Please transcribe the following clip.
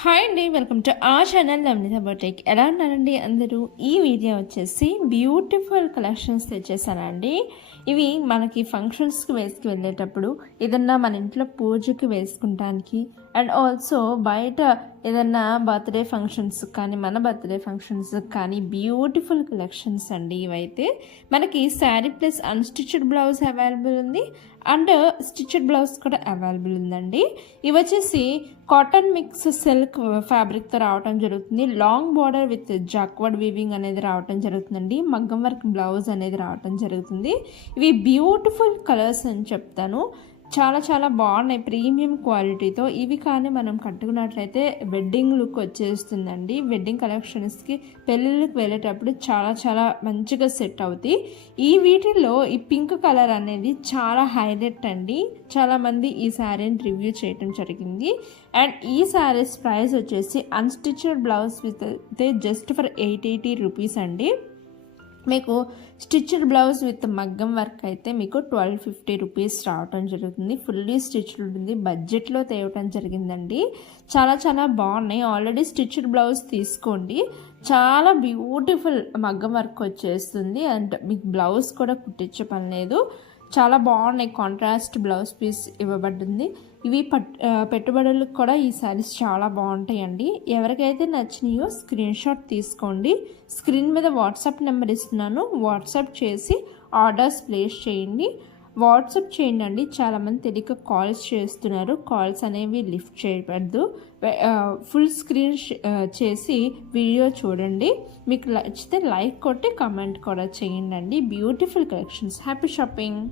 Hi అండి, welcome to ఆ channel నవనీత boutique. ఎలా ఉన్నారండి అందరూ? ఈ వీడియో వచ్చేసి బ్యూటిఫుల్ కలెక్షన్స్ తెచ్చేసానండి. ఇవి మనకి ఫంక్షన్స్కి వెళ్ళేటప్పుడు ఏదన్నా మన ఇంట్లో పూజకి వేసుకుంటానికి అండ్ ఆల్సో బయట ఏదన్నా బర్త్డే ఫంక్షన్స్ కానీ మన బర్త్డే ఫంక్షన్స్ కానీ బ్యూటిఫుల్ కలెక్షన్స్ అండి. ఇవైతే మనకి sari plus unstitched blouse available ఉంది అండ్ స్టిచ్డ్ బ్లౌజ్ కూడా అవైలబుల్ ఉందండి. ఇవి వచ్చేసి కాటన్ మిక్స్ సిల్క్ ఫ్యాబ్రిక్తో రావటం జరుగుతుంది. Long border with jacquard weaving అనేది రావటం జరుగుతుందండి. మగ్గం వర్క్ బ్లౌజ్ అనేది రావటం జరుగుతుంది. ఇవి బ్యూటిఫుల్ కలర్స్ అని చెప్తాను. చాలా చాలా బాగున్నాయి ప్రీమియం క్వాలిటీతో. ఇవి కానీ మనం కట్టుకున్నట్లయితే వెడ్డింగ్ లుక్ వచ్చేస్తుందండి. వెడ్డింగ్ కలెక్షన్స్కి పెళ్ళిళ్ళకి వెళ్ళేటప్పుడు చాలా చాలా మంచిగా సెట్ అవుతాయి. ఈ వీటిల్లో ఈ పింక్ కలర్ అనేది చాలా హైలైట్ అండి. చాలామంది ఈ శారీని రివ్యూ చేయడం జరిగింది. అండ్ ఈ శారీస్ ప్రైస్ వచ్చేసి unstitched blouse with just for 880 rupees అండి. మీకు స్టిచ్డ్ బ్లౌజ్ విత్ మగ్గం వర్క్ అయితే మీకు 1250 రూపీస్ రావటం జరుగుతుంది. ఫుల్లీ స్టిచ్డ్ ఉంటుంది. బడ్జెట్లో తేవటం జరిగిందండి. చాలా చాలా బాగున్నాయి. ఆల్రెడీ స్టిచ్డ్ బ్లౌజ్ తీసుకోండి. చాలా బ్యూటిఫుల్ మగ్గం వర్క్ వచ్చేస్తుంది అండ్ మీకు బ్లౌజ్ కూడా కుట్టించే పని లేదు. చాలా బాగున్నాయి. కాంట్రాస్ట్ బ్లౌజ్ పీస్ ఇవ్వబడింది. ఇవి పెట్టుబడులకు కూడా ఈ శారీస్ చాలా బాగుంటాయండి. ఎవరికైతే నచ్చినాయో స్క్రీన్ షాట్ తీసుకోండి. స్క్రీన్ మీద వాట్సాప్ నెంబర్ ఇస్తున్నాను. వాట్సాప్ చేసి ఆర్డర్స్ ప్లేస్ చేయండి. వాట్సాప్ చేయండి అండి. చాలామంది తెలియక కాల్స్ చేస్తున్నారు. కాల్స్ అనేవి లిఫ్ట్ చేయబడదు. ఫుల్ స్క్రీన్ చేసి వీడియో చూడండి. మీకు నచ్చితే లైక్ కొట్టి కమెంట్ కూడా చేయండి అండి. Beautiful collections. Happy shopping.